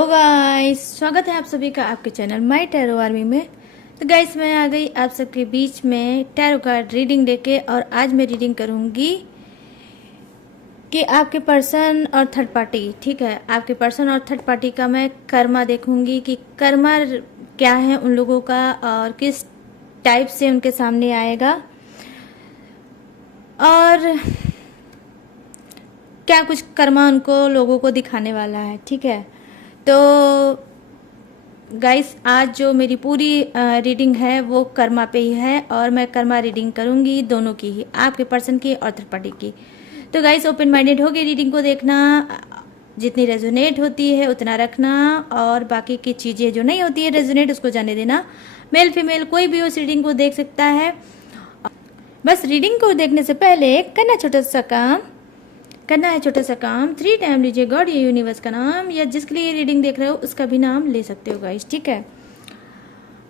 Hello guys, स्वागत है आप सभी का आपके चैनल माय टैरो आर्मी में। तो गाइस मैं आ गई आप सबके बीच में टैरो कार्ड रीडिंग लेके। और आज मैं रीडिंग करूंगी कि आपके पर्सन और थर्ड पार्टी, ठीक है, आपके पर्सन और थर्ड पार्टी का मैं कर्मा देखूंगी कि कर्मा क्या है उन लोगों का और किस टाइप से उनके सामने आएगा और क्या कुछ कर्मा उनको लोगों को दिखाने वाला है। ठीक है, तो गाइस आज जो मेरी पूरी रीडिंग है वो कर्मा पे ही है और मैं कर्मा रीडिंग करूंगी दोनों की ही, आपके पर्सन की और थर्ड पार्टी की। तो गाइस ओपन माइंडेड होके रीडिंग को देखना, जितनी रेजोनेट होती है उतना रखना और बाकी की चीज़ें जो नहीं होती है रेजोनेट उसको जाने देना। मेल फीमेल कोई भी उस रीडिंग को देख सकता है। बस रीडिंग को देखने से पहले करना है छोटा सा काम 3 टाइम लीजिए गॉड या यूनिवर्स का नाम, या जिसके लिए रीडिंग देख रहे हो उसका भी नाम ले सकते हो गाइस, ठीक है।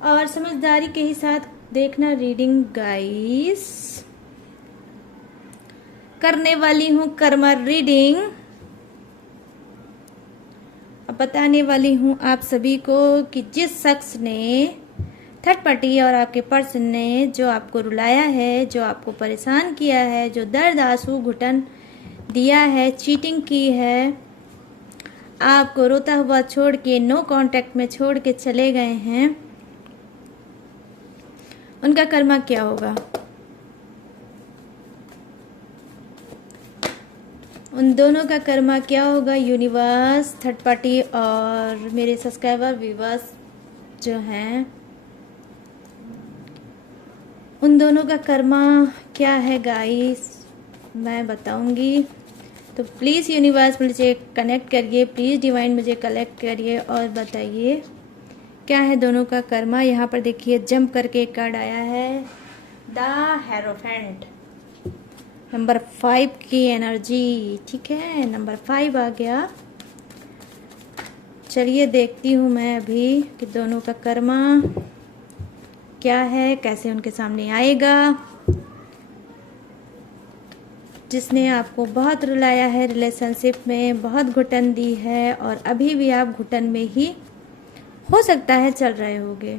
और समझदारी के ही साथ देखना रीडिंग गाइस। करने वाली हूँ कर्मा रीडिंग। अब बताने वाली हूँ आप सभी को कि जिस शख्स ने, थर्ड पार्टी और आपके पर्सन ने जो आपको रुलाया है, जो आपको परेशान किया है, जो दर्द आंसू घुटन दिया है, चीटिंग की है, आपको रोता हुआ छोड़ के, नो कांटेक्ट में छोड़ के चले गए हैं, उनका कर्मा क्या होगा? उन दोनों का कर्मा क्या होगा? यूनिवर्स, थर्ड पार्टी और मेरे सब्सक्राइबर व्यूवर्स जो हैं, उन दोनों का कर्मा क्या है गाइस, मैं बताऊंगी। तो प्लीज़ यूनिवर्स मुझे कनेक्ट करिए, प्लीज़ डिवाइन मुझे कलेक्ट करिए और बताइए क्या है दोनों का कर्मा। यहाँ पर देखिए जंप करके एक कार्ड आया है, द हेरोफेंट, नंबर 5 की एनर्जी, ठीक है, नंबर 5 आ गया। चलिए देखती हूँ मैं अभी कि दोनों का कर्मा क्या है, कैसे उनके सामने आएगा। जिसने आपको बहुत रुलाया है, रिलेशनशिप में बहुत घुटन दी है और अभी भी आप घुटन में ही हो सकता है चल रहे होगे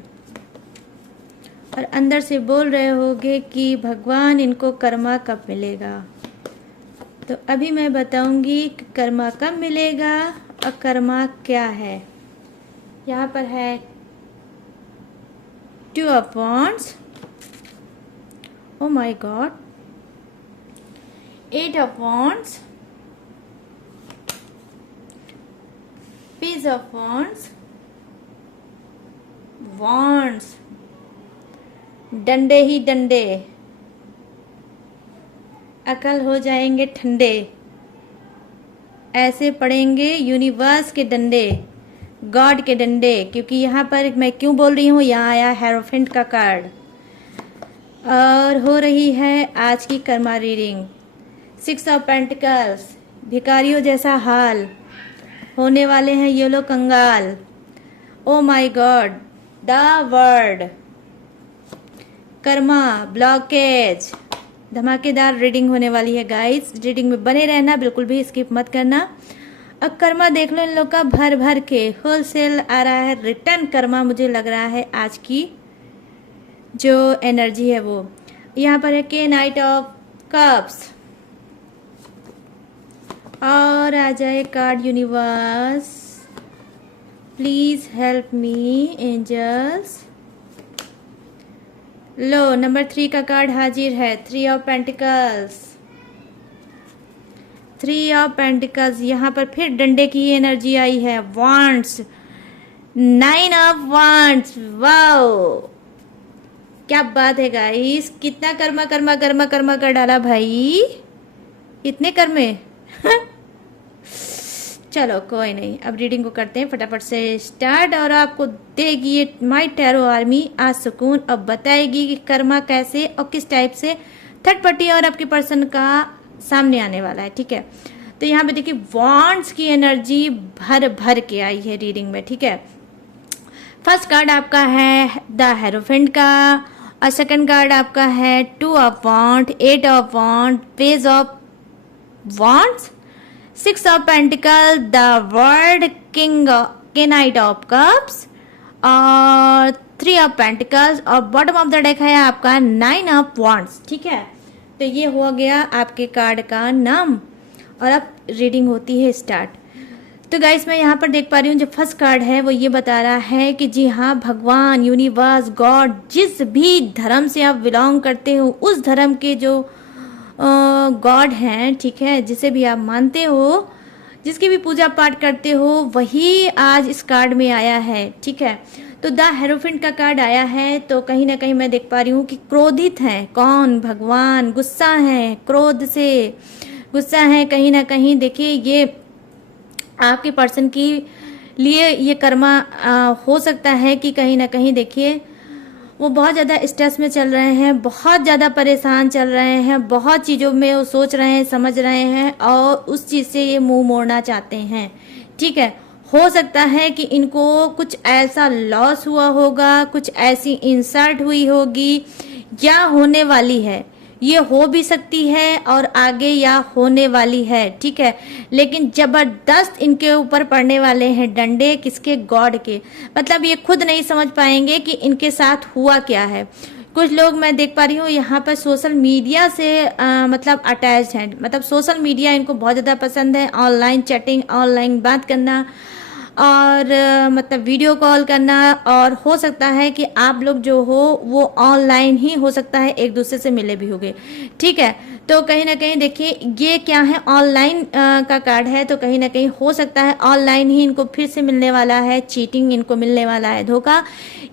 और अंदर से बोल रहे होगे कि भगवान इनको कर्मा कब मिलेगा। तो अभी मैं बताऊंगी कि कर्मा कब मिलेगा और कर्मा क्या है। यहाँ पर है 2 of wands, oh my God, 8 of wands, Page of wands, wands, डंडे ही डंडे, अकल हो जाएंगे ठंडे, ऐसे पड़ेंगे यूनिवर्स के डंडे, गॉड के डंडे। क्योंकि यहाँ पर मैं क्यों बोल रही हूँ, यहाँ आया हेरोफेंट का कार्ड और हो रही है आज की कर्मा रीडिंग। 6 ऑफ पेंटिकल्स, भिखारियों जैसा हाल, होने वाले हैं ये लोग कंगाल, oh my God, the word, Karma, blockage. धमाकेदार रीडिंग होने वाली है गाइस, रीडिंग में बने रहना, बिल्कुल भी स्किप मत करना। अब कर्मा देख लो इन लोग का भर भर के, होलसेल आ रहा है, रिटर्न कर्मा मुझे लग रहा है आज की जो एनर्जी है वो। यहाँ पर है के नाइट ऑफ कप्स और आ जाए card universe, please help me angels. लो नंबर 3 का कार्ड हाजिर है, 3 ऑफ पेंटिकल्स, 3 ऑफ पेंटिकल्स। यहाँ पर फिर डंडे की एनर्जी आई है, वांड्स, 9 ऑफ वांड्स, वाओ क्या बात है गाइस, कितना कर्मा कर्मा कर्मा कर्मा कर डाला भाई, इतने कर्मे चलो कोई नहीं, अब रीडिंग को करते हैं फटाफट से स्टार्ट और आपको देगी ये माय टैरो आर्मी आज सुकून। अब बताएगी कि कर्मा कैसे और किस टाइप से थर्ड पार्टी और आपके पर्सन का सामने आने वाला है, ठीक है। तो यहाँ पे देखिए वॉन्ड्स की एनर्जी भर भर के आई है रीडिंग में, ठीक है। फर्स्ट कार्ड आपका है द हेरोफेंट का और सेकंड कार्ड आपका है 2 of wand, 8 of wand, page of wands, 6 of Pentacles, the World, King के नाइट ऑफ कप्स और 3 ऑफ पेंटिकल्स और बॉटम ऑफ द डेक है आपका 9 ऑफ वॉन्ड्स। ठीक है, तो ये हो गया आपके कार्ड का नाम और अब रीडिंग होती है स्टार्ट। तो गाइस मैं यहाँ पर देख पा रही हूँ जो फर्स्ट कार्ड है वो ये बता रहा है कि जी हाँ, भगवान, यूनिवर्स, गॉड, जिस भी धर्म से आप बिलोंग करते हो उस धर्म के जो गॉड हैं, ठीक है, जिसे भी आप मानते हो, जिसकी भी पूजा पाठ करते हो, वही आज इस कार्ड में आया है। ठीक है, तो द हेरोफेंट का कार्ड आया है। तो कहीं ना कहीं मैं देख पा रही हूँ कि क्रोधित हैं। कौन? भगवान। गुस्सा है, क्रोध से गुस्सा है। कहीं ना कहीं देखिए ये आपके पर्सन की लिए ये कर्मा हो सकता है कि कहीं ना कहीं देखिए वो बहुत ज़्यादा स्ट्रेस में चल रहे हैं, बहुत ज़्यादा परेशान चल रहे हैं, बहुत चीज़ों में वो सोच रहे हैं, समझ रहे हैं और उस चीज़ से ये मुंह मोड़ना चाहते हैं। ठीक है, हो सकता है कि इनको कुछ ऐसा लॉस हुआ होगा, कुछ ऐसी इंसल्ट हुई होगी या होने वाली है, ये हो भी सकती है और आगे या होने वाली है। ठीक है, लेकिन जबरदस्त इनके ऊपर पड़ने वाले हैं डंडे, किसके? गॉड के। मतलब ये खुद नहीं समझ पाएंगे कि इनके साथ हुआ क्या है। कुछ लोग मैं देख पा रही हूँ यहाँ पर सोशल मीडिया से मतलब अटैच हैं, मतलब सोशल मीडिया इनको बहुत ज़्यादा पसंद है। ऑनलाइन चैटिंग, ऑनलाइन बात करना और मतलब वीडियो कॉल करना, और हो सकता है कि आप लोग जो हो वो ऑनलाइन ही हो सकता है एक दूसरे से मिले भी होंगे। ठीक है, तो कहीं ना कहीं देखिए ये क्या है, ऑनलाइन का कार्ड है। तो कहीं ना कहीं हो सकता है ऑनलाइन ही इनको फिर से मिलने वाला है चीटिंग, इनको मिलने वाला है धोखा।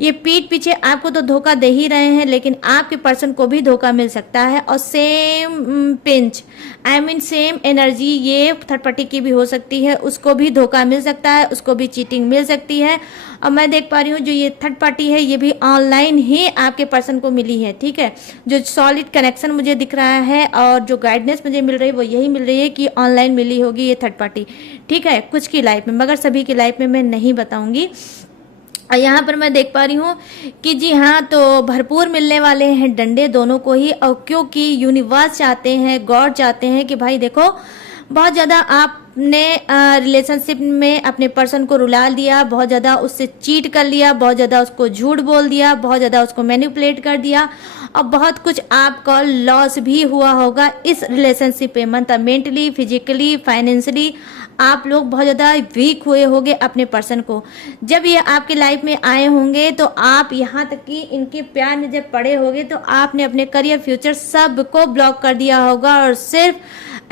ये पीठ पीछे आपको तो धोखा दे ही रहे हैं, लेकिन आपके पर्सन को भी धोखा मिल सकता है। और same pinch, I mean same energy ये थर्ड पार्टी की भी हो सकती है, उसको भी धोखा मिल सकता है, उसको भी चीटिंग मिल सकती है। और मैं देख पा रही हूँ जो ये थर्ड पार्टी है ये भी ऑनलाइन ही आपके पर्सन को मिली है। ठीक है, जो सॉलिड कनेक्शन मुझे दिख रहा है और जो गाइडेंस मुझे मिल रही है वो यही मिल रही है कि ऑनलाइन मिली होगी ये थर्ड पार्टी। ठीक है, कुछ की लाइफ में, मगर सभी की लाइफ में मैं नहीं बताऊंगी। और यहाँ पर मैं देख पा रही हूँ कि जी हाँ, तो भरपूर मिलने वाले हैं डंडे दोनों को ही। और क्योंकि यूनिवर्स चाहते हैं, गॉड चाहते हैं कि भाई देखो बहुत ज़्यादा आपने रिलेशनशिप में अपने पर्सन को रुला दिया, बहुत ज़्यादा उससे चीट कर लिया, बहुत ज़्यादा उसको झूठ बोल दिया, बहुत ज़्यादा उसको मैनिपुलेट कर दिया और बहुत कुछ आपका लॉस भी हुआ होगा इस रिलेशनशिप पे। मतलब मेंटली, फिजिकली, फाइनेंशियली आप लोग बहुत ज़्यादा वीक हुए होंगे अपने पर्सन को। जब ये आपके लाइफ में आए होंगे तो आप यहाँ तक कि इनके प्यार में जब पड़े होंगे तो आपने अपने करियर, फ्यूचर सब को ब्लॉक कर दिया होगा। और सिर्फ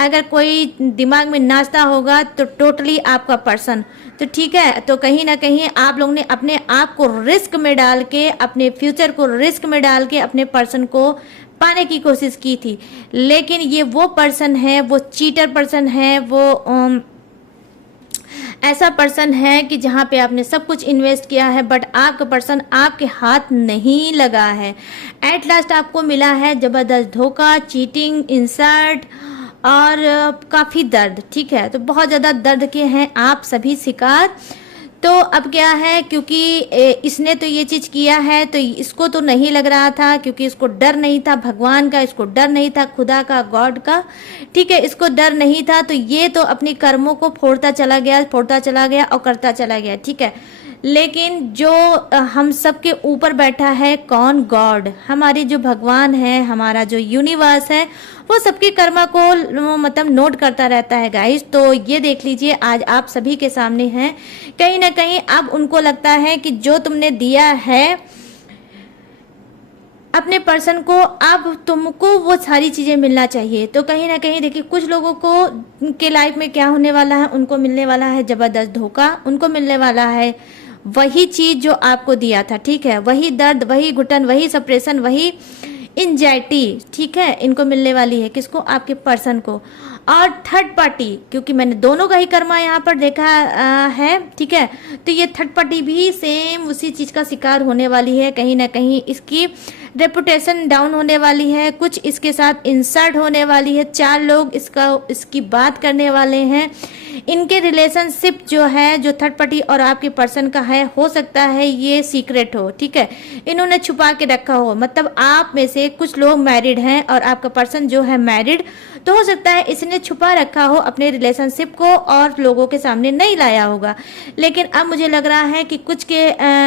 अगर कोई दिमाग में नाचता होगा तो टोटली आपका पर्सन। तो ठीक है, तो कहीं ना कहीं आप लोग ने अपने आप को रिस्क में डाल के, अपने फ्यूचर को रिस्क में डाल के अपने पर्सन को पाने की कोशिश की थी। लेकिन ये वो पर्सन है, वो चीटर पर्सन है, वो ऐसा पर्सन है कि जहाँ पे आपने सब कुछ इन्वेस्ट किया है बट आपका पर्सन आपके हाथ नहीं लगा है। एट लास्ट आपको मिला है जबरदस्त धोखा, चीटिंग, इंसल्ट और काफ़ी दर्द। ठीक है, तो बहुत ज़्यादा दर्द के हैं आप सभी शिकार। तो अब क्या है, क्योंकि इसने तो ये चीज़ किया है तो इसको तो नहीं लग रहा था, क्योंकि इसको डर नहीं था भगवान का, इसको डर नहीं था खुदा का, गॉड का। ठीक है, इसको डर नहीं था तो ये तो अपनी कर्मों को फोड़ता चला गया और करता चला गया। ठीक है, लेकिन जो हम सबके ऊपर बैठा है कौन? गॉड, हमारी जो भगवान है, हमारा जो यूनिवर्स है, वो सबकी कर्मा को मतलब नोट करता रहता है गाइस। तो ये देख लीजिए आज आप सभी के सामने हैं। कहीं ना कहीं अब उनको लगता है कि जो तुमने दिया है अपने पर्सन को, अब तुमको वो सारी चीज़ें मिलना चाहिए। तो कहीं ना कहीं देखिए कुछ लोगों को के लाइफ में क्या होने वाला है, उनको मिलने वाला है जबरदस्त धोखा, उनको मिलने वाला है वही चीज़ जो आपको दिया था। ठीक है, वही दर्द, वही घुटन, वही सप्रेशन, वही एंजाइटी। ठीक है, इनको मिलने वाली है। किसको? आपके पर्सन को। और थर्ड पार्टी, क्योंकि मैंने दोनों का ही कर्मा यहाँ पर देखा है। ठीक है, तो ये थर्ड पार्टी भी सेम उसी चीज़ का शिकार होने वाली है। कहीं ना कहीं इसकी रेपुटेशन डाउन होने वाली है, कुछ इसके साथ इंसल्ट होने वाली है, 4 लोग इसकी बात करने वाले हैं। इनके रिलेशनशिप जो है, जो थर्ड पार्टी और आपके पर्सन का है, हो सकता है ये सीक्रेट हो, ठीक है, इन्होंने छुपा के रखा हो। मतलब आप में से कुछ लोग मैरिड हैं और आपका पर्सन जो है मैरिड, तो हो सकता है इसने छुपा रखा हो अपने रिलेशनशिप को और लोगों के सामने नहीं लाया होगा। लेकिन अब मुझे लग रहा है कि कुछ के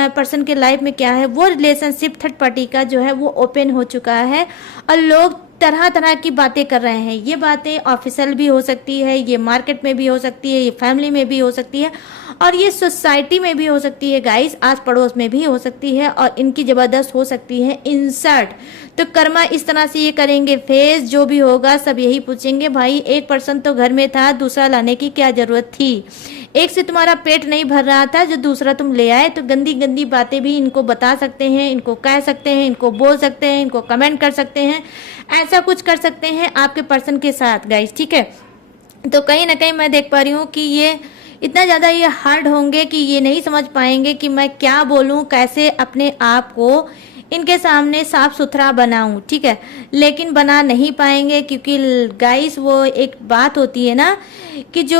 पर्सन के लाइफ में क्या है, वो रिलेशनशिप थर्ड पार्टी का जो है वो ओपन हो चुका है और लोग तरह तरह की बातें कर रहे हैं। ये बातें ऑफिशियल भी हो सकती है, ये मार्केट में भी हो सकती है, ये फैमिली में भी हो सकती है और ये सोसाइटी में भी हो सकती है गाइस, आस पड़ोस में भी हो सकती है और इनकी जबरदस्त हो सकती है इंसर्ट। तो कर्मा इस तरह से ये करेंगे फेस, जो भी होगा सब यही पूछेंगे, भाई एक पर्सन तो घर में था, दूसरा लाने की क्या जरूरत थी? एक से तुम्हारा पेट नहीं भर रहा था जो दूसरा तुम ले आए? तो गंदी गंदी बातें भी इनको बता सकते हैं, इनको कह सकते हैं, इनको बोल सकते हैं, इनको कमेंट कर सकते हैं, ऐसा कुछ कर सकते हैं आपके पर्सन के साथ गाइस, ठीक है। तो कहीं ना कहीं मैं देख पा रही हूँ कि ये इतना ज़्यादा ये हार्ड होंगे कि ये नहीं समझ पाएंगे कि मैं क्या बोलूँ, कैसे अपने आप को इनके सामने साफ सुथरा बनाऊं, ठीक है। लेकिन बना नहीं पाएंगे क्योंकि गाइस वो एक बात होती है ना कि जो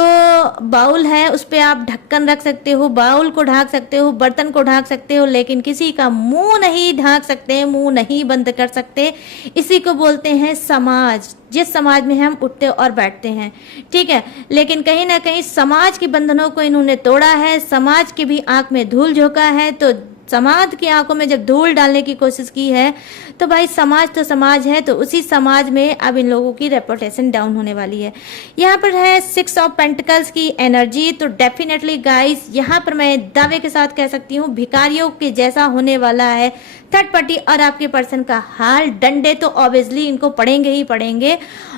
बाउल है उस पे आप ढक्कन रख सकते हो, बाउल को ढक सकते हो, बर्तन को ढक सकते हो, लेकिन किसी का मुंह नहीं ढक सकते, मुंह नहीं बंद कर सकते। इसी को बोलते हैं समाज, जिस समाज में हम उठते और बैठते हैं, ठीक है। लेकिन कहीं ना कहीं समाज के बंधनों को इन्होंने तोड़ा है, समाज की भी आंख में धूल झोंका है। तो समाज की आंखों में जब धूल डालने की कोशिश की है तो भाई समाज तो समाज है, तो उसी समाज में अब इन लोगों की रेपुटेशन डाउन होने वाली है। यहाँ पर है 6 ऑफ पेंटिकल्स की एनर्जी, तो डेफिनेटली गाइस यहाँ पर मैं दावे के साथ कह सकती हूँ भिखारियों के जैसा होने वाला है थर्ड पार्टी और आपके पर्सन का हाल। डंडे तो ऑब्वियसली इनको पड़ेंगे ही पड़ेंगे,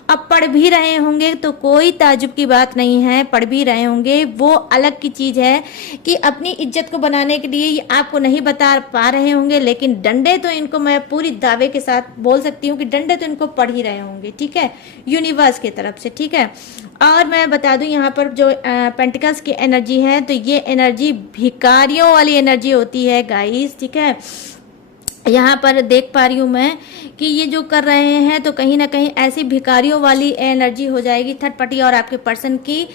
अब पढ़ भी रहे होंगे तो कोई ताजुब की बात नहीं है, पढ़ भी रहे होंगे, वो अलग की चीज है कि अपनी इज्जत को बनाने के लिए ये आपको नहीं बता पा रहे होंगे, लेकिन डंडे तो इनको मैं पूरी दावे के साथ बोल सकती हूँ कि डंडे तो इनको पढ़ ही रहे होंगे, ठीक है, यूनिवर्स की तरफ से, ठीक है। और मैं बता दूं यहाँ पर जो पेंटिकल्स की एनर्जी है, तो ये एनर्जी भिखारियों वाली एनर्जी होती है गाइस, ठीक है। यहाँ पर देख पा रही हूँ मैं कि ये जो कर रहे हैं तो कहीं ना कहीं ऐसी भिखारियों वाली एनर्जी हो जाएगी थर्ड पार्टी और आपके पर्सन की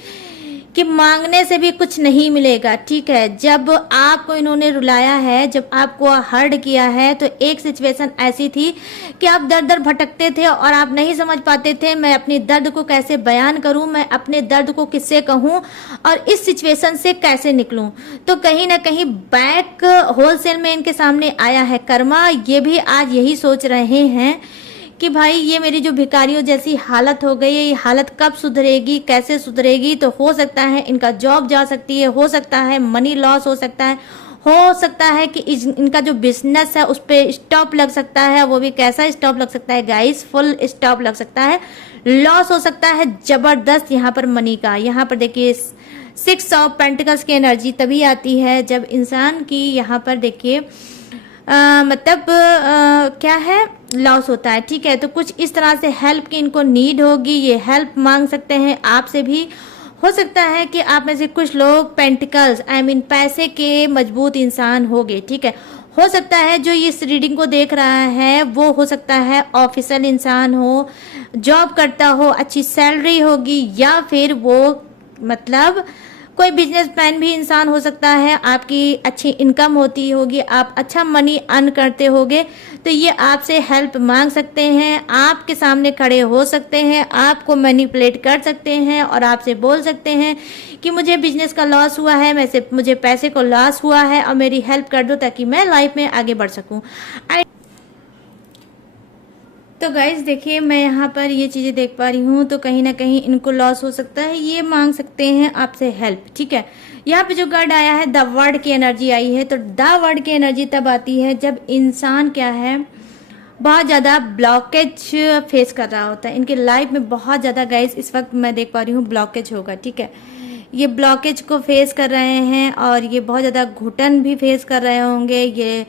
कि मांगने से भी कुछ नहीं मिलेगा, ठीक है। जब आपको इन्होंने रुलाया है, जब आपको हर्ट किया है, तो एक सिचुएशन ऐसी थी कि आप दर दर भटकते थे और आप नहीं समझ पाते थे मैं अपने दर्द को कैसे बयान करूं, मैं अपने दर्द को किससे कहूं और इस सिचुएशन से कैसे निकलूं। तो कहीं ना कहीं बैक होलसेल में इनके सामने आया है कर्मा। ये भी आज यही सोच रहे हैं कि भाई ये मेरी जो भिखारियों जैसी हालत हो गई है, ये हालत कब सुधरेगी, कैसे सुधरेगी। तो हो सकता है इनका जॉब जा सकती है, हो सकता है मनी लॉस हो सकता है कि इनका जो बिजनेस है उस पर स्टॉप लग सकता है। वो भी कैसा स्टॉप लग सकता है गाइस, फुल स्टॉप लग सकता है, लॉस हो सकता है जबरदस्त यहाँ पर मनी का। यहाँ पर देखिए 6 ऑफ पेंटिकल्स की एनर्जी तभी आती है जब इंसान की यहाँ पर देखिए मतलब क्या है, लॉस होता है, ठीक है। तो कुछ इस तरह से हेल्प की इनको नीड होगी, ये हेल्प मांग सकते हैं आपसे भी। हो सकता है कि आप में से कुछ लोग पेंटिकल्स पैसे के मजबूत इंसान होंगे, ठीक है। हो सकता है जो इस रीडिंग को देख रहा है वो हो सकता है ऑफिशियल इंसान हो, जॉब करता हो, अच्छी सैलरी होगी, या फिर वो मतलब कोई बिजनेसमैन भी इंसान हो सकता है, आपकी अच्छी इनकम होती होगी, आप अच्छा मनी अर्न करते होगे, तो ये आपसे हेल्प मांग सकते हैं, आपके सामने खड़े हो सकते हैं, आपको मैनिपुलेट कर सकते हैं और आपसे बोल सकते हैं कि मुझे बिजनेस का लॉस हुआ है, मुझे पैसे को लॉस हुआ है और मेरी हेल्प कर दो ताकि मैं लाइफ में आगे बढ़ सकूं। तो गाइज देखिए मैं यहाँ पर ये चीज़ें देख पा रही हूँ, तो कहीं ना कहीं इनको लॉस हो सकता है, ये मांग सकते हैं आपसे हेल्प, ठीक है। यहाँ पे जो कार्ड आया है द वर्ड की एनर्जी आई है, तो द वर्ड की एनर्जी तब आती है जब इंसान क्या है बहुत ज़्यादा ब्लॉकेज फेस कर रहा होता है। इनके लाइफ में बहुत ज़्यादा गाइज इस वक्त मैं देख पा रही हूँ ब्लॉकेज होगा, ठीक है। ये ब्लॉकेज को फेस कर रहे हैं और ये बहुत ज़्यादा घुटन भी फेस कर रहे होंगे, ये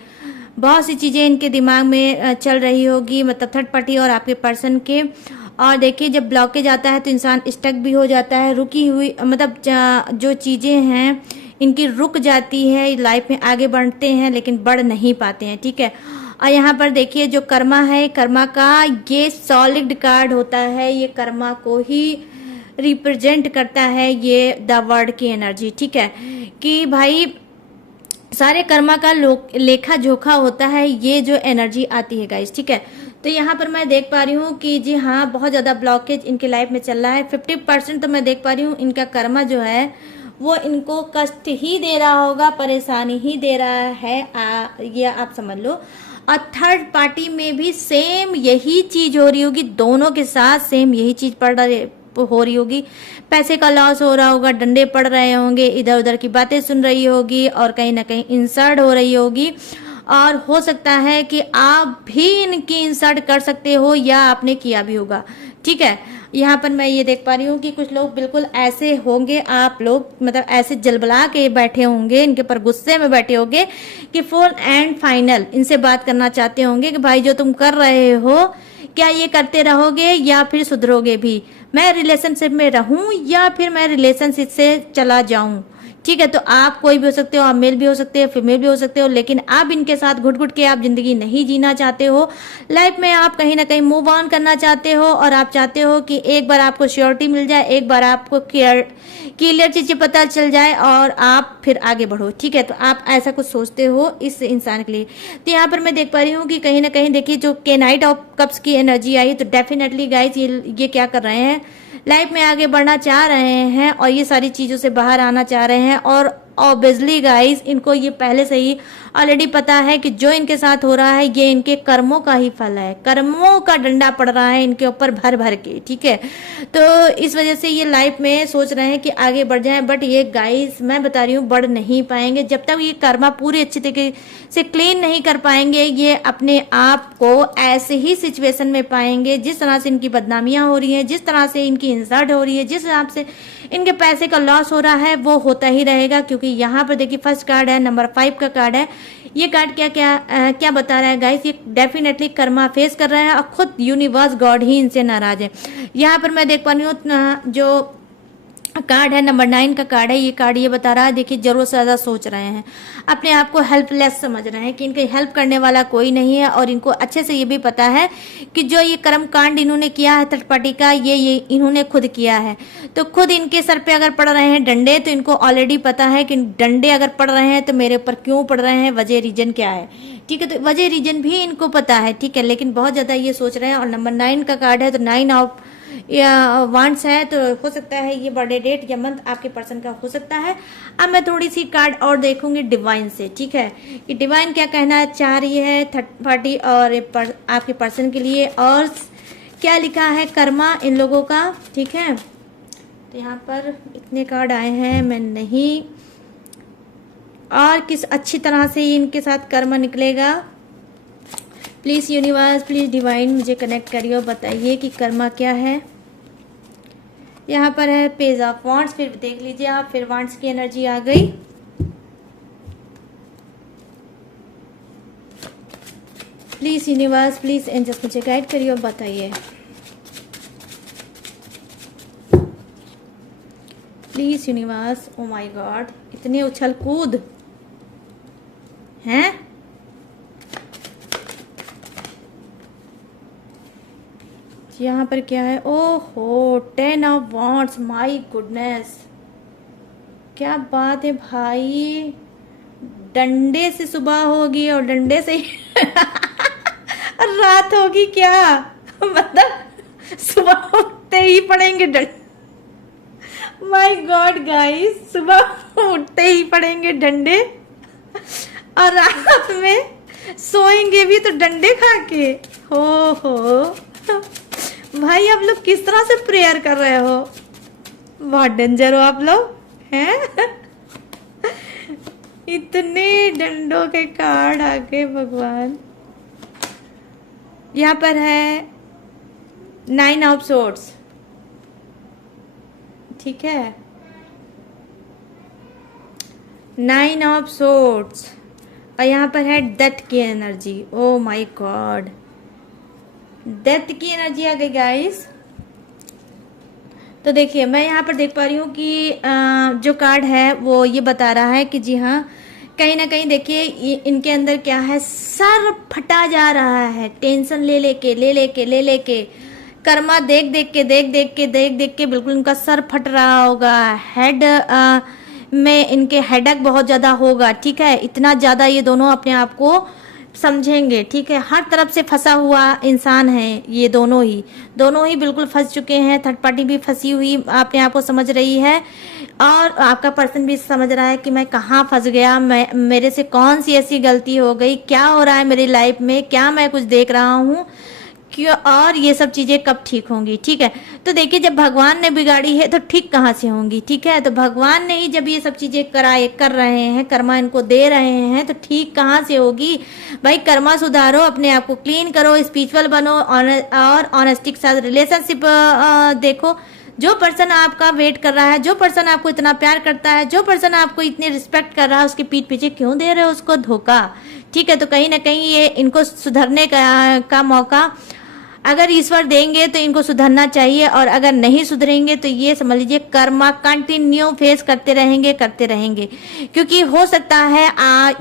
बहुत सी चीज़ें इनके दिमाग में चल रही होगी, मतलब थर्ड पार्टी और आपके पर्सन के। और देखिए जब ब्लॉकेज आता है तो इंसान स्टक भी हो जाता है, रुकी हुई मतलब जो चीज़ें हैं इनकी रुक जाती है, लाइफ में आगे बढ़ते हैं लेकिन बढ़ नहीं पाते हैं, ठीक है। और यहाँ पर देखिए जो कर्मा है, कर्मा का ये सॉलिड कार्ड होता है, ये कर्मा को ही रिप्रेजेंट करता है ये द वर्ड की एनर्जी, ठीक है, कि भाई सारे कर्मा का लेखा जोखा होता है ये जो एनर्जी आती है गाइस, ठीक है। तो यहाँ पर मैं देख पा रही हूँ कि जी हाँ, बहुत ज़्यादा ब्लॉकेज इनके लाइफ में चल रहा है। 50% तो मैं देख पा रही हूँ इनका कर्मा जो है वो इनको कष्ट ही दे रहा होगा, परेशानी ही दे रहा है, ये आप समझ लो। और थर्ड पार्टी में भी सेम यही चीज हो रही होगी, दोनों के साथ सेम यही चीज हो रही होगी। पैसे का लॉस हो रहा होगा, डंडे पड़ रहे होंगे, इधर उधर की बातें सुन रही होगी और कहीं ना कहीं इंसल्ट हो रही होगी। और हो सकता है कि आप भी इनकी इंसल्ट कर सकते हो या आपने किया भी होगा, ठीक है। यहाँ पर मैं ये देख पा रही हूँ कि कुछ लोग बिल्कुल ऐसे होंगे, आप लोग मतलब ऐसे जलबला के बैठे होंगे, इनके पर गुस्से में बैठे होंगे कि फुल एंड फाइनल इनसे बात करना चाहते होंगे कि भाई जो तुम कर रहे हो क्या ये करते रहोगे या फिर सुधरोगे भी, मैं रिलेशनशिप में रहूं या फिर मैं रिलेशनशिप से चला जाऊं, ठीक है। तो आप कोई भी हो सकते हो, आप मेल भी हो सकते हो, फीमेल भी हो सकते हो, लेकिन आप इनके साथ घुट घुट के आप जिंदगी नहीं जीना चाहते हो। लाइफ में आप कहीं ना कहीं मूव ऑन करना चाहते हो और आप चाहते हो कि एक बार आपको श्योरिटी मिल जाए, एक बार आपको क्लियर चीजें पता चल जाए और आप फिर आगे बढ़ो, ठीक है। तो आप ऐसा कुछ सोचते हो इस इंसान के लिए। तो यहाँ पर मैं देख पा रही हूँ कि कहीं ना कहीं देखिए जो के नाइट ऑफ कप्स की एनर्जी आई, तो डेफिनेटली गाइस ये क्या कर रहे हैं, लाइफ में आगे बढ़ना चाह रहे हैं और ये सारी चीजों से बाहर आना चाह रहे हैं। और ऑब्वियसली गाइस इनको ये पहले से ही ऑलरेडी पता है कि जो इनके साथ हो रहा है ये इनके कर्मों का ही फल है, कर्मों का डंडा पड़ रहा है इनके ऊपर भर भर के, ठीक है। तो इस वजह से ये लाइफ में सोच रहे हैं कि आगे बढ़ जाएं, बट ये गाइस मैं बता रही हूँ बढ़ नहीं पाएंगे जब तक ये कर्मा पूरी अच्छी तरीके से क्लीन नहीं कर पाएंगे। ये अपने आप को ऐसे ही सिचुएशन में पाएंगे जिस तरह से इनकी बदनामियां हो रही हैं, जिस तरह से इनकी इंसल्ट हो रही है, जिस हिसाब से इनके पैसे का लॉस हो रहा है वो होता ही रहेगा। क्योंकि यहाँ पर देखिए फर्स्ट कार्ड है, नंबर 5 का कार्ड है। ये कार्ड क्या बता रहा है गाइस, ये डेफिनेटली कर्मा फेस कर रहे हैं और खुद यूनिवर्स गॉड ही इनसे नाराज है। यहाँ पर मैं देख पा रही हूँ जो कार्ड है नंबर 9 का कार्ड है, ये कार्ड ये बता रहा है देखिए जरूरत से ज्यादा सोच रहे हैं, अपने आप को हेल्पलेस समझ रहे हैं कि इनके हेल्प करने वाला कोई नहीं है। और इनको अच्छे से ये भी पता है कि जो ये कर्म कांड इन्होंने किया है थर्ड पार्टी का, ये इन्होंने खुद किया है। तो खुद इनके सर पे अगर पड़ रहे हैं डंडे तो इनको ऑलरेडी पता है कि डंडे अगर पड़ रहे हैं तो मेरे ऊपर क्यों पड़ रहे हैं, वजह रीजन क्या है, ठीक है। तो वजह रीजन भी इनको पता है, ठीक है, लेकिन बहुत ज्यादा ये सोच रहे हैं। और नंबर 9 का कार्ड है तो 9 ऑफ वांट्स है, तो हो सकता है ये बर्थडे डेट या मंथ आपके पर्सन का हो सकता है। अब मैं थोड़ी सी कार्ड और देखूंगी डिवाइन से, ठीक है, कि डिवाइन क्या कहना चाह रही है थर्ड पार्टी और आपके पर्सन के लिए, और क्या लिखा है कर्मा इन लोगों का, ठीक है। तो यहाँ पर इतने कार्ड आए हैं, मैं नहीं और किस अच्छी तरह से इनके साथ कर्मा निकलेगा। प्लीज यूनिवर्स, प्लीज डिवाइन मुझे कनेक्ट करिए और बताइए कि कर्मा क्या है। यहाँ पर है पेज ऑफ वांड्स, फिर देख लीजिए आप, फिर वांड्स की एनर्जी आ गई। प्लीज यूनिवर्स, प्लीज एंजल्स मुझे गाइड करिए और बताइए। Please universe, oh my God, इतने उछल कूद हैं। यहाँ पर क्या है, ओहो 10 ऑफ वांड्स, माय गुडनेस, क्या बात है भाई, डंडे से सुबह होगी और डंडे से रात होगी क्या मतलब सुबह उठते ही पड़ेंगे डंडे। माय गॉड गाइस, सुबह उठते ही पड़ेंगे डंडे और रात में सोएंगे भी तो डंडे खा के। हो भाई आप लोग किस तरह से प्रेयर कर रहे हो, बहुत डेंजर हो आप लोग हैं। इतने डंडों के कार्ड आके भगवान। यहाँ पर है 9 ऑफ सोर्ड्स, ठीक है, 9 ऑफ सोर्ड्स, और यहाँ पर है डेथ की energy. Oh my God, death की एनर्जी आ गई गाइस। तो देखिए मैं यहाँ पर देख पा रही हूँ कि जो कार्ड है वो ये बता रहा है कि जी हाँ, कहीं ना कहीं देखिए इनके अंदर क्या है, सर फटा जा रहा है, टेंशन ले लेके कर्मा देख देख के बिल्कुल इनका सर फट रहा होगा, हेड में इनके हेडेक बहुत ज़्यादा होगा, ठीक है। इतना ज़्यादा ये दोनों अपने आप को समझेंगे, ठीक है। हर तरफ से फंसा हुआ इंसान है ये दोनों ही बिल्कुल फंस चुके हैं। थर्ड पार्टी भी फंसी हुई अपने आप को समझ रही है और आपका पर्सन भी समझ रहा है कि मैं कहाँ फंस गया, मेरे से कौन सी ऐसी गलती हो गई, क्या हो रहा है मेरी लाइफ में, क्या मैं कुछ देख रहा हूँ क्यों, और ये सब चीज़ें कब ठीक होंगी, ठीक है। तो देखिए जब भगवान ने बिगाड़ी है तो ठीक कहाँ से होंगी, ठीक है। तो भगवान ने ही जब ये सब चीज़ें कर रहे हैं, कर्मा इनको दे रहे हैं, तो ठीक कहाँ से होगी भाई। कर्मा सुधारो, अपने आप को क्लीन करो, स्पिरिचुअल बनो और ऑनेस्टी के साथ रिलेशनशिप देखो। जो पर्सन आपका वेट कर रहा है, जो पर्सन आपको इतना प्यार करता है, जो पर्सन आपको इतनी रिस्पेक्ट कर रहा है, उसके पीठ पीछे क्यों दे रहे हो उसको धोखा, ठीक है। तो कहीं ना कहीं ये इनको सुधरने का मौका अगर ईश्वर देंगे तो इनको सुधरना चाहिए, और अगर नहीं सुधरेंगे तो ये समझ लीजिए कर्मा कंटिन्यू फेस करते रहेंगे, क्योंकि हो सकता है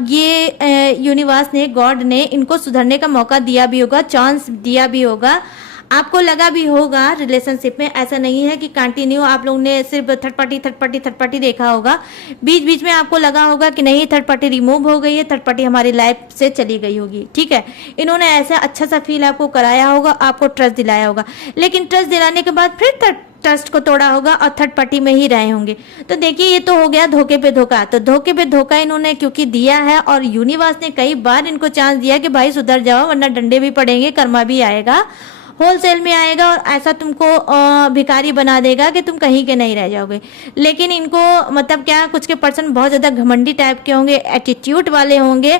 ये यूनिवर्स ने, गॉड ने इनको सुधरने का मौका दिया भी होगा, चांस दिया भी होगा। आपको लगा भी होगा रिलेशनशिप में, ऐसा नहीं है कि कंटिन्यू आप लोगों ने सिर्फ थर्ड पार्टी देखा होगा, बीच बीच में आपको लगा होगा कि नहीं थर्ड पार्टी रिमूव हो गई है, थर्ड पार्टी हमारी लाइफ से चली गई होगी, ठीक है। इन्होंने ऐसा अच्छा सा फील आपको कराया होगा, आपको ट्रस्ट दिलाया होगा, लेकिन ट्रस्ट दिलाने के बाद फिर ट्रस्ट को तोड़ा होगा और थर्ड पार्टी में ही रहे होंगे। तो देखिए ये तो हो गया धोखे पे धोखा। तो धोखे पे धोखा इन्होंने क्योंकि दिया है, और यूनिवर्स ने कई बार इनको चांस दिया कि भाई सुधर जाओ वरना डंडे भी पड़ेंगे, कर्मा भी आएगा, होलसेल में आएगा और ऐसा तुमको भिखारी बना देगा कि तुम कहीं के नहीं रह जाओगे। लेकिन इनको मतलब क्या, कुछ के पर्सन बहुत ज़्यादा घमंडी टाइप के होंगे, एटीट्यूड वाले होंगे,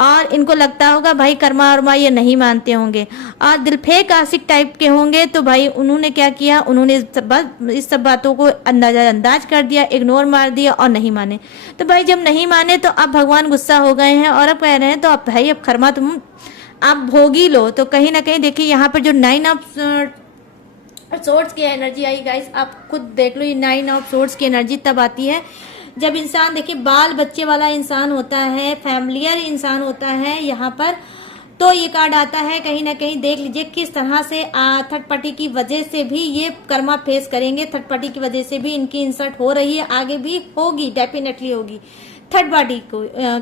और इनको लगता होगा भाई कर्मा वर्मा ये नहीं मानते होंगे, और दिल फेक आशिक टाइप के होंगे। तो भाई उन्होंने क्या किया, उन्होंने इस सब बातों को अंदाज कर दिया, इग्नोर मार दिया और नहीं माने। तो भाई जब नहीं माने तो अब भगवान गुस्सा हो गए हैं और अब कह रहे हैं तो अब भाई अब कर्मा तुम आप भोगी लो। तो कहीं ना कहीं देखिए यहाँ पर जो 9 ऑफ सोर्ड्स की एनर्जी आई गाइस, आप खुद देख लो, ये 9 ऑफ सोर्ड्स की एनर्जी तब आती है जब इंसान देखिए बाल बच्चे वाला इंसान होता है, फैमिलियर इंसान होता है यहाँ पर। तो ये कार्ड आता है, कहीं ना कहीं देख लीजिए किस तरह से थर्ड पार्टी की वजह से भी ये कर्मा फेस करेंगे, थर्ड पार्टी की वजह से भी इनकी इंसल्ट हो रही है, आगे भी होगी, डेफिनेटली होगी थर्ड पार्टी को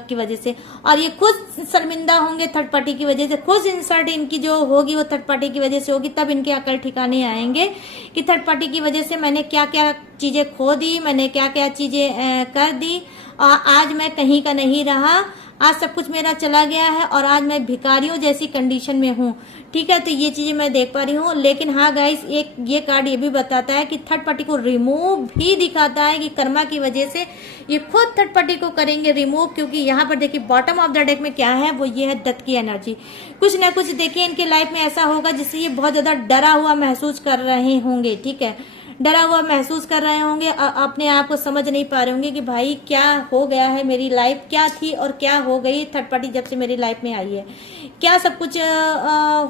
की वजह से, और ये खुद शर्मिंदा होंगे थर्ड पार्टी की वजह से, खुद इंसल्ट इनकी जो होगी वो थर्ड पार्टी की वजह से होगी। तब इनके अकल ठिकाने आएंगे कि थर्ड पार्टी की वजह से मैंने क्या क्या चीजें खो दी, मैंने क्या क्या चीजें कर दी, और आज मैं कहीं का नहीं रहा, आज सब कुछ मेरा चला गया है और आज मैं भिखारियों जैसी कंडीशन में हूँ, ठीक है। तो ये चीजें मैं देख पा रही हूँ। लेकिन हाँ गाइस, एक ये कार्ड ये भी बताता है कि थर्ड पार्टी को रिमूव भी दिखाता है कि कर्मा की वजह से ये खुद थर्ड पार्टी को करेंगे रिमूव, क्योंकि यहाँ पर देखिए बॉटम ऑफ द डेक में क्या है, वो ये है डेथ की एनर्जी। कुछ ना कुछ देखिए इनके लाइफ में ऐसा होगा जिससे ये बहुत ज्यादा डरा हुआ महसूस कर रहे होंगे, ठीक है, डरा हुआ महसूस कर रहे होंगे, अपने आप को समझ नहीं पा रहे होंगे कि भाई क्या हो गया है, मेरी लाइफ क्या थी और क्या हो गई थर्ड पार्टी जब से मेरी लाइफ में आई है, क्या सब कुछ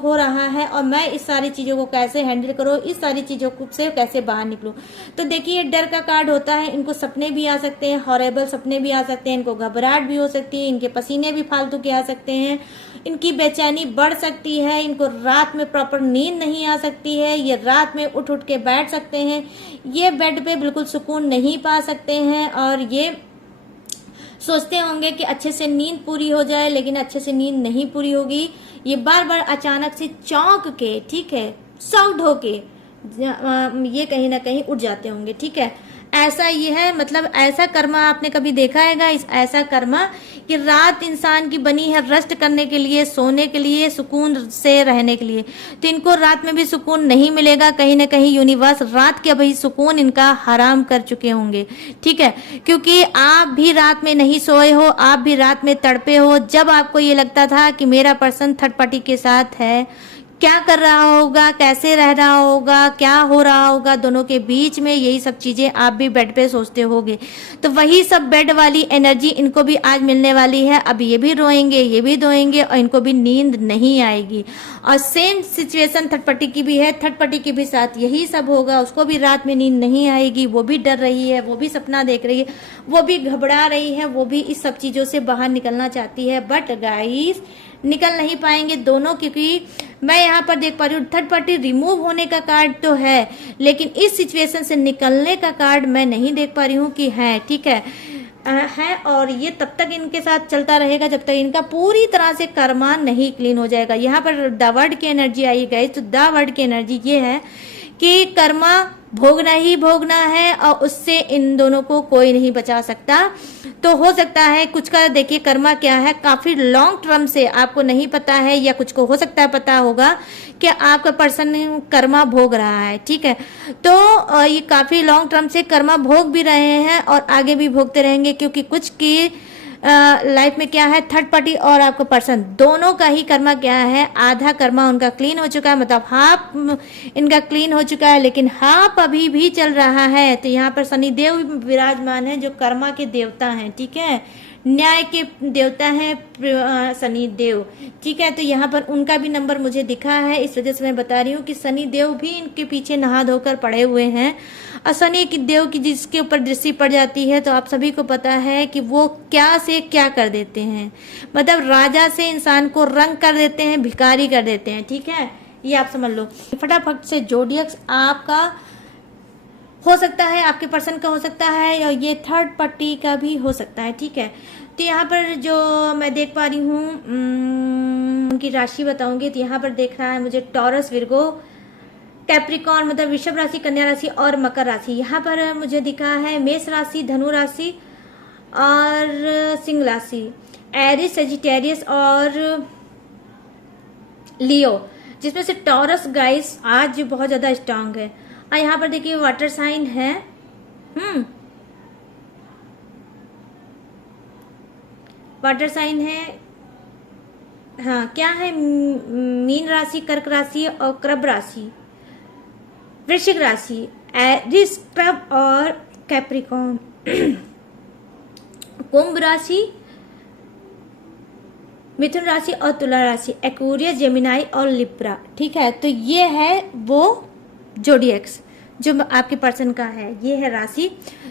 हो रहा है, और मैं इस सारी चीज़ों को कैसे हैंडल करूँ, इस सारी चीज़ों से कैसे बाहर निकलूँ। तो देखिए डर का कार्ड होता है, इनको सपने भी आ सकते हैं, हॉरेबल सपने भी आ सकते हैं, इनको घबराहट भी हो सकती है, इनके पसीने भी फालतू के आ सकते हैं, इनकी बेचैनी बढ़ सकती है, इनको रात में प्रॉपर नींद नहीं आ सकती है, ये रात में उठ के बैठ सकते हैं, ये बेड पे बिल्कुल सुकून नहीं पा सकते हैं, और ये सोचते होंगे कि अच्छे से नींद पूरी हो जाए, लेकिन अच्छे से नींद नहीं पूरी होगी। ये बार बार अचानक से चौंक के, ठीक है, शॉक्ड होके ये कहीं ना कहीं उठ जाते होंगे, ठीक है। ऐसा ये है, मतलब ऐसा कर्मा आपने कभी देखा है गाइस, ऐसा कर्मा कि रात इंसान की बनी है रेस्ट करने के लिए, सोने के लिए, सुकून से रहने के लिए, तो इनको रात में भी सुकून नहीं मिलेगा। कहीं ना कहीं यूनिवर्स रात के भाई सुकून इनका हराम कर चुके होंगे, ठीक है, क्योंकि आप भी रात में नहीं सोए हो, आप भी रात में तड़पे हो, जब आपको ये लगता था कि मेरा पर्सन थर्ड पार्टी के साथ है, क्या कर रहा होगा, कैसे रह रहा होगा, क्या हो रहा होगा दोनों के बीच में, यही सब चीजें आप भी बेड पे सोचते होगे। तो वही सब बेड वाली एनर्जी इनको भी आज मिलने वाली है। अब ये भी रोएंगे, ये भी रोएंगे, और इनको भी नींद नहीं आएगी। और सेम सिचुएशन थर्ड पार्टी की भी है, थर्ड पार्टी के भी साथ यही सब होगा, उसको भी रात में नींद नहीं आएगी, वो भी डर रही है, वो भी सपना देख रही है, वो भी घबरा रही है, वो भी इस सब चीजों से बाहर निकलना चाहती है। बट गाइस निकल नहीं पाएंगे दोनों, क्योंकि मैं यहाँ पर देख पा रही हूँ थर्ड पार्टी रिमूव होने का कार्ड तो है, लेकिन इस सिचुएशन से निकलने का कार्ड मैं नहीं देख पा रही हूँ कि है। ठीक है, और ये तब तक इनके साथ चलता रहेगा जब तक इनका पूरी तरह से कर्मा नहीं क्लीन हो जाएगा। यहाँ पर द वर्ड की एनर्जी आई गई, तो द वर्ड की एनर्जी ये है कि कर्मा भोगना ही भोगना है और उससे इन दोनों को कोई नहीं बचा सकता। तो हो सकता है कुछ का, देखिए कर्मा क्या है, काफी लॉन्ग टर्म से आपको नहीं पता है, या कुछ को हो सकता है पता होगा कि आपका पर्सन कर्मा भोग रहा है। ठीक है, तो ये काफी लॉन्ग टर्म से कर्मा भोग भी रहे हैं और आगे भी भोगते रहेंगे, क्योंकि कुछ की लाइफ में क्या है, थर्ड पार्टी और आपका पर्सन दोनों का ही कर्मा क्या है, आधा कर्मा उनका क्लीन हो चुका है, मतलब हाफ इनका क्लीन हो चुका है, लेकिन हाफ अभी भी चल रहा है। तो यहाँ पर शनिदेव विराजमान है जो कर्मा के देवता हैं। ठीक है, न्याय के देवता हैं शनि देव। ठीक है, तो यहाँ पर उनका भी नंबर मुझे दिखा है, इस वजह से मैं बता रही हूँ कि शनि देव भी इनके पीछे नहा धोकर पड़े हुए हैं। और शनि की देव की जिसके ऊपर दृष्टि पड़ जाती है तो आप सभी को पता है कि वो क्या से क्या कर देते हैं, मतलब राजा से इंसान को रंग कर देते हैं, भिखारी कर देते हैं। ठीक है, ये आप समझ लो। फटाफट से जोडियक्स आपका हो सकता है, आपके पर्सन का हो सकता है, और ये थर्ड पार्टी का भी हो सकता है। ठीक है, तो यहाँ पर जो मैं देख पा रही हूँ उनकी राशि बताऊंगी, तो यहाँ पर देख रहा है मुझे टॉरस, विर्गो, कैप्रिकॉर्न मतलब वृषभ राशि, कन्या राशि और मकर राशि। यहाँ पर मुझे दिखा है मेष राशि, धनु राशि और सिंह राशि, एरिस, सेजिटेरियस और लियो, जिसमें से टॉरस गाइस आज बहुत ज्यादा स्ट्रांग है। और यहाँ पर देखिए वाटर साइन है, वाटर साइन है। हाँ, क्या है, मीन राशि, कर्क राशि और क्रब राशि, वृश्चिक राशि, एरिस, क्रब और कैप्रिकॉर्न, कुंभ राशि, मिथुन राशि और तुला राशि, एक्वेरियस, जेमिनाई और लिब्रा। ठीक है, तो ये है वो जोडियक्स जो आपके पर्सन का है, ये है राशि।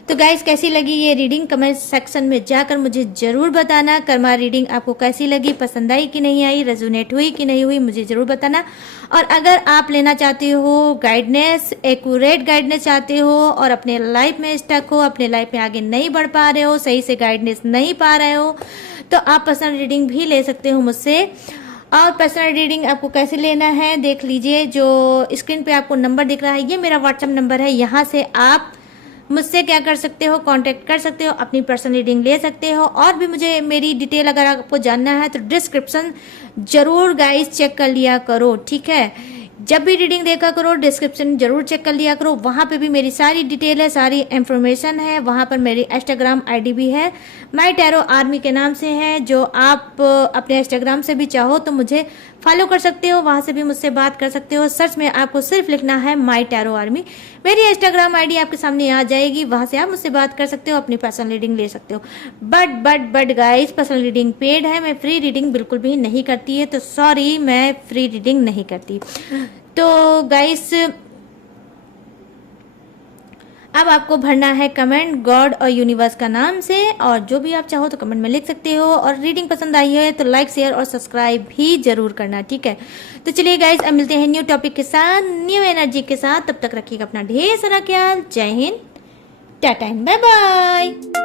तो गाइस कैसी लगी ये रीडिंग, कमेंट सेक्शन में जाकर मुझे जरूर बताना। कर्मा रीडिंग आपको कैसी लगी, पसंद आई कि नहीं आई, रेजोनेट हुई कि नहीं हुई, मुझे जरूर बताना। और अगर आप लेना चाहते हो गाइडनेस, एक्यूरेट गाइडनेस चाहते हो और अपने लाइफ में स्टक हो, अपने लाइफ में आगे नहीं बढ़ पा रहे हो, सही से गाइडनेस नहीं पा रहे हो, तो आप पर्सनल रीडिंग भी ले सकते हो मुझसे। और पर्सनल रीडिंग आपको कैसे लेना है देख लीजिए, जो स्क्रीन पे आपको नंबर दिख रहा है ये मेरा व्हाट्सएप नंबर है। यहाँ से आप मुझसे क्या कर सकते हो, कांटेक्ट कर सकते हो, अपनी पर्सनल रीडिंग ले सकते हो। और भी मुझे मेरी डिटेल अगर आपको जानना है तो डिस्क्रिप्शन जरूर गाइस चेक कर लिया करो। ठीक है, जब भी रीडिंग देखा करो डिस्क्रिप्शन जरूर चेक कर लिया करो, वहाँ पे भी मेरी सारी डिटेल है, सारी इन्फॉर्मेशन है। वहाँ पर मेरी इंस्टाग्राम आईडी भी है, माई टैरो आर्मी के नाम से है, जो आप अपने इंस्टाग्राम से भी चाहो तो मुझे फॉलो कर सकते हो, वहाँ से भी मुझसे बात कर सकते हो। सर्च में आपको सिर्फ लिखना है माई टैरो आर्मी, मेरी इंस्टाग्राम आईडी आपके सामने आ जाएगी, वहाँ से आप मुझसे बात कर सकते हो, अपनी पर्सनल रीडिंग ले सकते हो। But guys personal reading paid है, मैं फ्री रीडिंग बिल्कुल भी नहीं करती है, तो सॉरी मैं फ्री रीडिंग नहीं करती। तो गाइस अब आपको भरना है कमेंट गॉड और यूनिवर्स का नाम से, और जो भी आप चाहो तो कमेंट में लिख सकते हो। और रीडिंग पसंद आई है तो लाइक, शेयर और सब्सक्राइब भी जरूर करना। ठीक है, तो चलिए गाइस अब मिलते हैं न्यू टॉपिक के साथ, न्यू एनर्जी के साथ। तब तक रखिएगा अपना ढेर सारा ख्याल। जय हिंद, टाटा, बाय बाय।